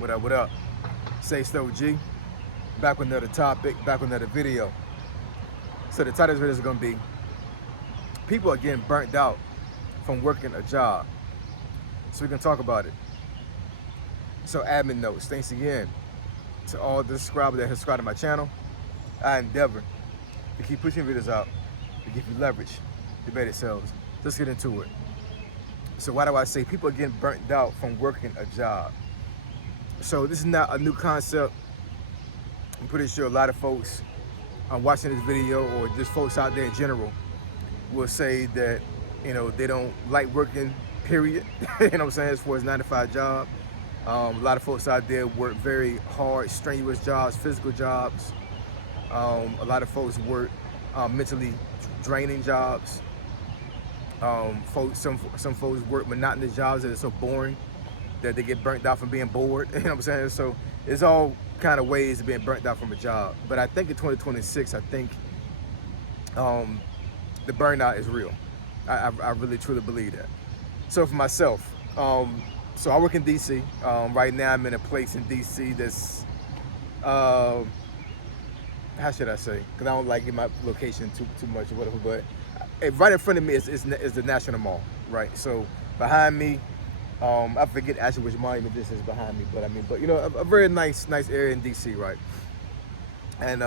What up, what up? Say Stowe G. Back with another topic, back with another video. So the title of this video is going to be, people are getting burnt out from working a job. So we can talk about it. So admin notes, thanks again to all the subscribers that have subscribed to my channel. I endeavor to keep pushing videos out to give you leverage to better sales. Let's get into it. So why do I say people are getting burnt out from working a job? So this is not a new concept. I'm pretty sure a lot of folks watching this video, or just folks out there in general, will say that, you know, they don't like working, period. You know what I'm saying, as far as 9-to-5 job. A lot of folks out there work very hard, strenuous jobs, physical jobs. A lot of folks work mentally draining jobs. Some folks work monotonous jobs that are so boring that they get burnt out from being bored. You know what I'm saying? So it's all kind of ways of being burnt out from a job. But I think in 2026, I think the burnout is real. I really truly believe that. So for myself, so I work in DC. Right now I'm in a place in DC that's, how should I say? Because I don't like give my location too much or whatever, but right in front of me is the National Mall, right? So behind me, I forget actually which monument this is behind me, but you know, a very nice area in DC, right? And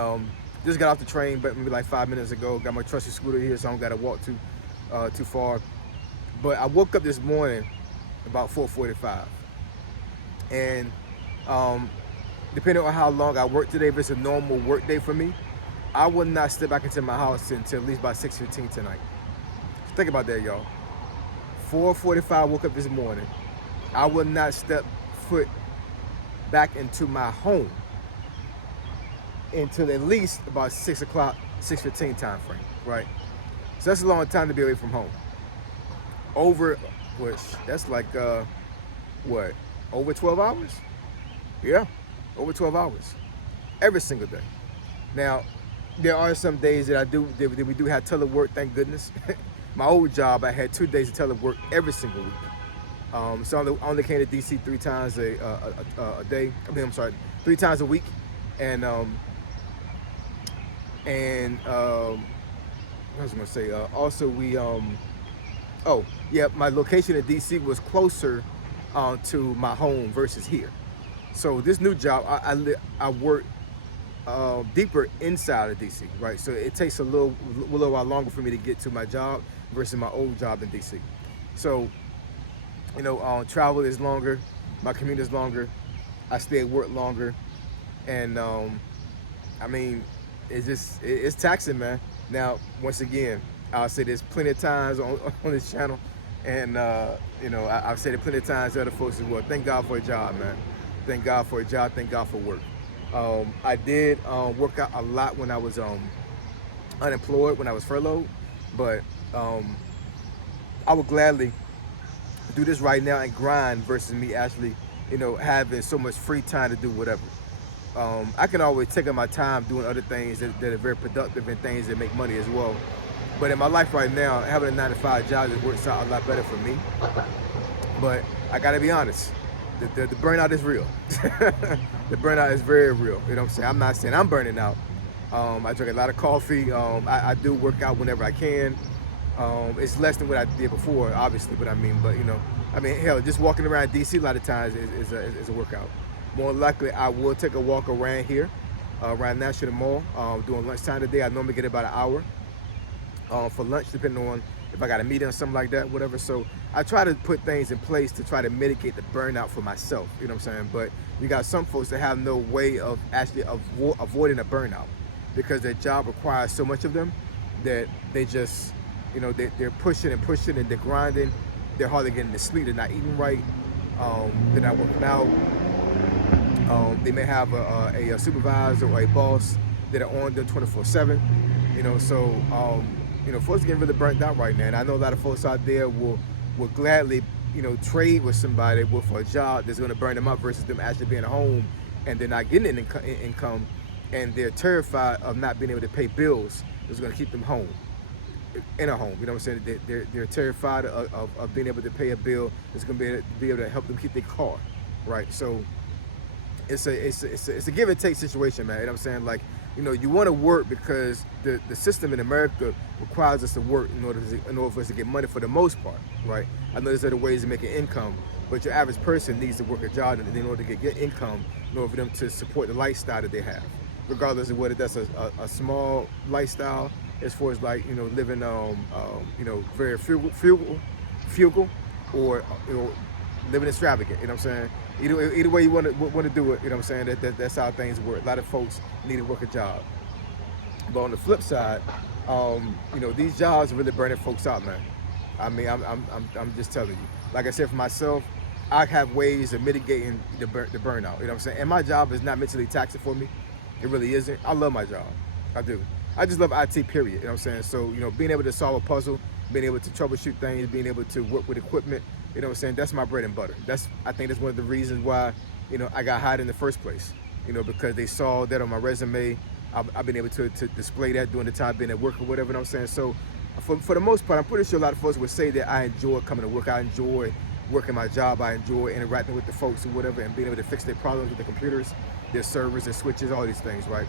just got off the train, but maybe like 5 minutes ago. Got my trusty scooter here, so I don't got to walk too far. But I woke up this morning about 4:45, and depending on how long I work today, if it's a normal work day for me, I will not step back into my house until at least about 6:15 tonight. So think about that, y'all. 4:45, woke up this morning. I will not step foot back into my home until at least about 6 o'clock, 6:15 time frame, right? So that's a long time to be away from home. That's like, over 12 hours? Yeah, over 12 hours, every single day. Now, there are some days that we do have telework, thank goodness. My old job, I had 2 days of telework every single week. So I only came to DC 3 times a day. I'm sorry, 3 times a week. And what was I gonna say? Also, oh yeah, my location in DC was closer to my home versus here. So this new job, I work deeper inside of DC, right? So it takes a little while longer for me to get to my job versus my old job in DC. So, you know, travel is longer, my commute is longer, I stay at work longer, and I mean, it's taxing, man. Now, once again, I'll say there's plenty of times on this channel, and you know, I've said it plenty of times to other folks as well. Thank God for a job, man. Thank God for a job. Thank God for work. I did work out a lot when I was unemployed, when I was furloughed, but I would gladly do this right now and grind versus me actually, you know, having so much free time to do whatever. I can always take up my time doing other things that are very productive and things that make money as well. But in my life right now, having a 9-to-5 job just works out a lot better for me. But I gotta be honest, the burnout is real. The burnout is very real. You know what I'm saying? I'm not saying I'm burning out. I drink a lot of coffee. I do work out whenever I can. It's less than what I did before, obviously, but you know, hell, just walking around DC a lot of times is a workout. More likely, I will take a walk around here, around National Mall, during lunchtime today. I normally get about an hour for lunch, depending on if I got a meeting or something like that, whatever. So I try to put things in place to try to mitigate the burnout for myself, you know what I'm saying? But you got some folks that have no way of actually avoiding a burnout because their job requires so much of them that they just, you know, they're pushing and they're grinding. They're hardly getting to sleep. They're not eating right. They're not working out. They may have a supervisor or a boss that are on them 24/7. You know, so you know, folks are getting really burnt out right now. And I know a lot of folks out there will gladly, you know, trade with somebody for a job that's going to burn them out versus them actually being at home and they're not getting an income, and they're terrified of not being able to pay bills that's going to keep them home. In a home, you know what I'm saying? They're terrified of being able to pay a bill that's going to be able to help them keep their car, right? So it's a give and take situation, man. You know what I'm saying? Like, you want to work because the system in America requires us to work in order for us to get money for the most part, right? I know there's other ways of making income, but your average person needs to work a job in order to get income, in order for them to support the lifestyle that they have, regardless of whether that's a small lifestyle, as far as like living very frugal, or living extravagant. You know what I'm saying? Either way you want to do it, you know what I'm saying? That's how things work. A lot of folks need to work a job. But on the flip side, these jobs are really burning folks out, man. I mean, I'm just telling you. Like I said, for myself, I have ways of mitigating the burnout. You know what I'm saying? And my job is not mentally taxing for me. It really isn't. I love my job. I do. I just love IT, period. You know what I'm saying? So, being able to solve a puzzle, being able to troubleshoot things, being able to work with equipment, you know what I'm saying? That's my bread and butter. I think that's one of the reasons why, I got hired in the first place. Because they saw that on my resume. I've been able to display that during the time being at work or whatever, you know what I'm saying? So for the most part, I'm pretty sure a lot of folks would say that I enjoy coming to work. I enjoy working my job. I enjoy interacting with the folks or whatever, and being able to fix their problems with the computers, their servers, their switches, all these things, right?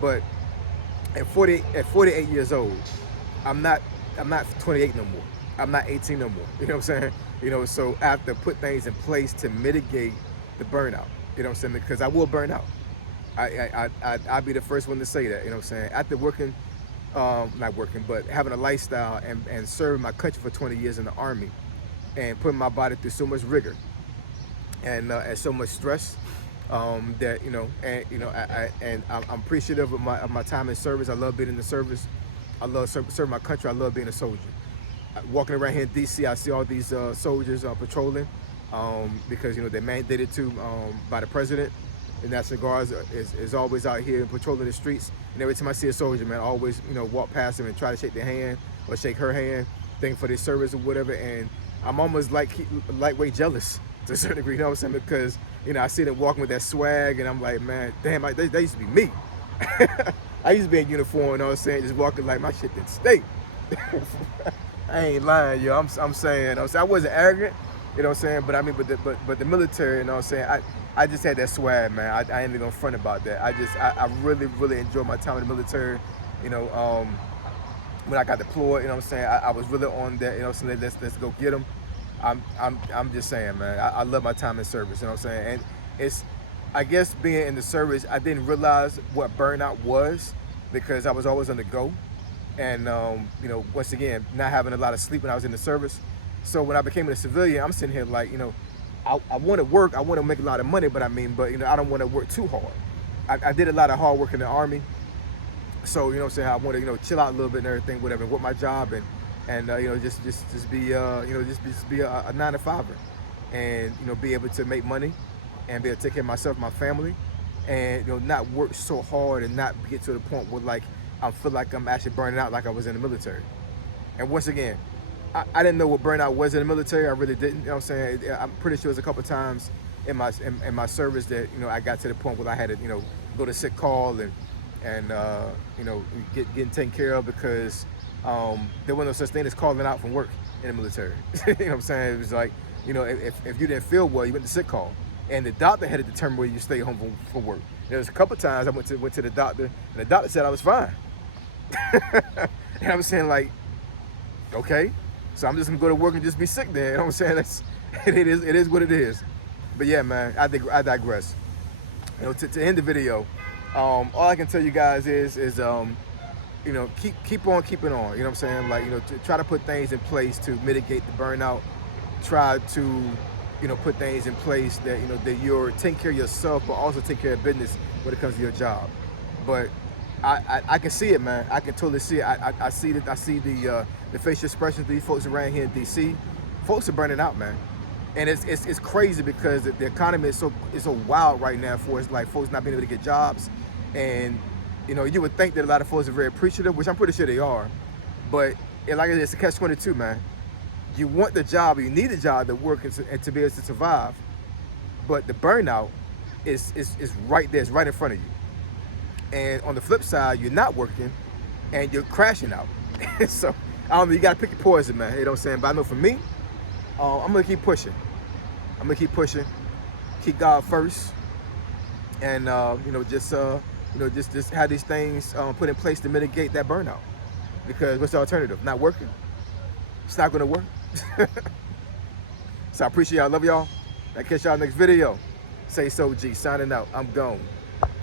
But at 48 years old, I'm not 28 no more. I'm not 18 no more. You know what I'm saying? So I have to put things in place to mitigate the burnout. You know what I'm saying? Because I will burn out. I'll be the first one to say that. You know what I'm saying? After working, not working, but having a lifestyle and serving my country for 20 years in the Army, and putting my body through so much rigor and so much stress, that I'm appreciative of my time in service. I love being in the service. I love serving my country. I love being a soldier. Walking around here in DC, I see all these soldiers patrolling, because they're mandated to by the president. The National Guard is always out here patrolling the streets. And every time I see a soldier, man, I always walk past them and try to shake their hand or shake her hand, thank for their service or whatever. And I'm almost lightweight jealous to a certain degree, you know what I'm saying? Because I see them walking with that swag, and I'm like, man, damn, they used to be me. I used to be in uniform, you know what I'm saying, just walking like my shit didn't stink. I ain't lying, yo. I'm saying, I wasn't arrogant, you know what I'm saying, but I mean, but the military, you know what I'm saying, I just had that swag, man. I ain't even gonna front about that. I really, really enjoyed my time in the military. When I got deployed, you know what I'm saying, I was really on that, you know what I'm saying, let's go get them. I'm just saying, man, I love my time in service, you know what I'm saying, and it's, I guess being in the service, I didn't realize what burnout was, because I was always on the go. And once again, not having a lot of sleep when I was in the service. So when I became a civilian, I'm sitting here like, I want to work, I want to make a lot of money, but I don't want to work too hard. I did a lot of hard work in the Army, so what I'm saying, I want to chill out a little bit and everything, whatever, work my job and just be just be a 9-to-5er, and be able to make money and be able to take care of myself, my family, and not work so hard and not get to the point where like I feel like I'm actually burning out like I was in the military. And once again, I didn't know what burnout was in the military. I really didn't. You know what I'm saying? I'm pretty sure it was a couple times in my service that I got to the point where I had to go to sick call and getting taken care of, because there wasn't no such thing as calling out from work in the military. You know what I'm saying? It was like if you didn't feel well, you went to sick call, and the doctor had to determine whether you stay home from work. There was a couple times I went to the doctor, and the doctor said I was fine. And I'm saying, like, okay, so I'm just gonna go to work and just be sick then. You know what I'm saying? It is what it is. But yeah, man, I digress. To end the video, all I can tell you guys is keep on keeping on. You know what I'm saying? Like, to try to put things in place to mitigate the burnout. Try to put things in place that that you're taking care of yourself, but also take care of business when it comes to your job. But I can see it, man. I can totally see it. I see that. I see the facial expressions of these folks around here in DC. Folks are burning out, man. And it's crazy because the economy is so wild right now for us, like folks not being able to get jobs. And you would think that a lot of folks are very appreciative, which I'm pretty sure they are. But like I said, it's a catch-22, man. You want the job, you need the job to work and to be able to survive. But the burnout is right there, it's right in front of you. And on the flip side, you're not working and you're crashing out. So you gotta pick your poison, man. You know what I'm saying? But I know for me, I'm gonna keep pushing. Keep God first, and just have these things put in place to mitigate that burnout. Because what's the alternative? Not working. It's not going to work. So I appreciate y'all. Love y'all. I catch y'all next video. Say so, G. Signing out. I'm gone.